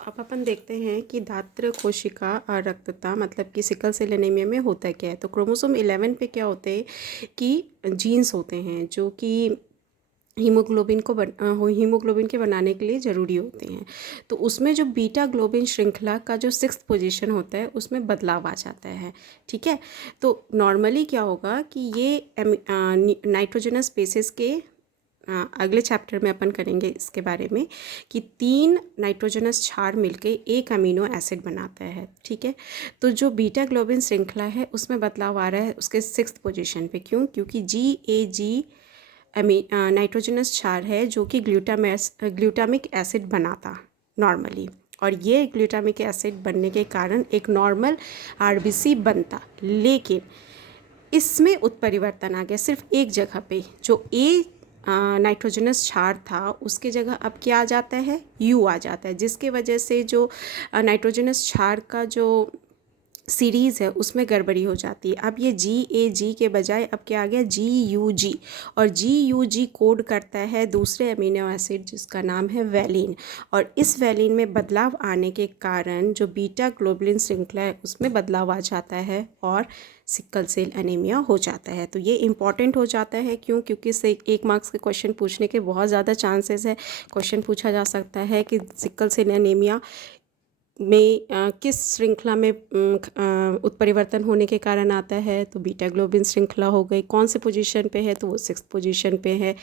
अब अपन देखते हैं कि दात्र कोशिका अरक्तता मतलब कि सिकल सेल एनीमिया में होता क्या है। तो क्रोमोसोम 11 पे क्या होते हैं कि जीन्स होते हैं जो कि हीमोग्लोबिन के बनाने के लिए ज़रूरी होते हैं। तो उसमें जो बीटा ग्लोबिन श्रृंखला का जो 6th पोजीशन होता है उसमें बदलाव आ जाता है। ठीक है, तो नॉर्मली क्या होगा कि ये नाइट्रोजनस बेसिस के अगले चैप्टर में अपन करेंगे इसके बारे में कि 3 नाइट्रोजनस क्षार मिलके एक अमीनो एसिड बनाता है। ठीक है, तो जो बीटा ग्लोबिन श्रृंखला है उसमें बदलाव आ रहा है उसके 6th पोजीशन पे। क्यों? क्योंकि GAG नाइट्रोजनस क्षार है जो कि ग्लूटामिक एसिड बनाता नॉर्मली, और ये ग्लूटामिक एसिड बनने के कारण एक नॉर्मल RBC बनता। लेकिन इसमें उत्परिवर्तन आ गया सिर्फ एक जगह पे, जो नाइट्रोजनस क्षार था उसके जगह अब क्या आ जाता है, U आ जाता है, जिसके वजह से जो नाइट्रोजनस क्षार का जो सीरीज़ है उसमें गड़बड़ी हो जाती है। अब ये GAG के बजाय अब क्या आ गया, GUG, और GUG कोड करता है दूसरे अमीनो एसिड जिसका नाम है वैलिन, और इस वैलिन में बदलाव आने के कारण जो बीटा ग्लोबुलिन श्रृंखला है उसमें बदलाव आ जाता है और सिकल सेल एनीमिया हो जाता है। तो ये इम्पॉर्टेंट हो जाता है। क्यों? क्योंकि इससे 1 मार्क्स के क्वेश्चन पूछने के बहुत ज़्यादा चांसेस है। क्वेश्चन पूछा जा सकता है कि सिकल सेल एनीमिया में किस श्रृंखला में उत्परिवर्तन होने के कारण आता है। तो बीटा ग्लोबिन श्रृंखला हो गई, कौन से पोजीशन पे है, तो वो 6th पोजीशन पे है।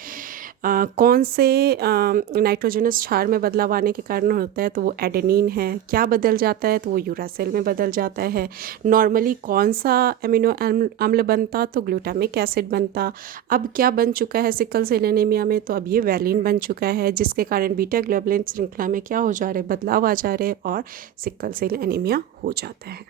कौन से नाइट्रोजनस क्षार में बदलाव आने के कारण होता है, तो वो एडेनिन है। क्या बदल जाता है, तो वो यूरासिल में बदल जाता है। नॉर्मली कौन सा एमिनो अम्ल बनता, तो ग्लूटामिक एसिड बनता। अब क्या बन चुका है सिकल सेल एनीमिया में, तो अब ये वैलिन बन चुका है, जिसके कारण बीटा ग्लोबुलिन श्रृंखला में क्या हो जा रहे हैं, बदलाव आ जा रहे हैं और सिकल सेल एनीमिया हो जाता है।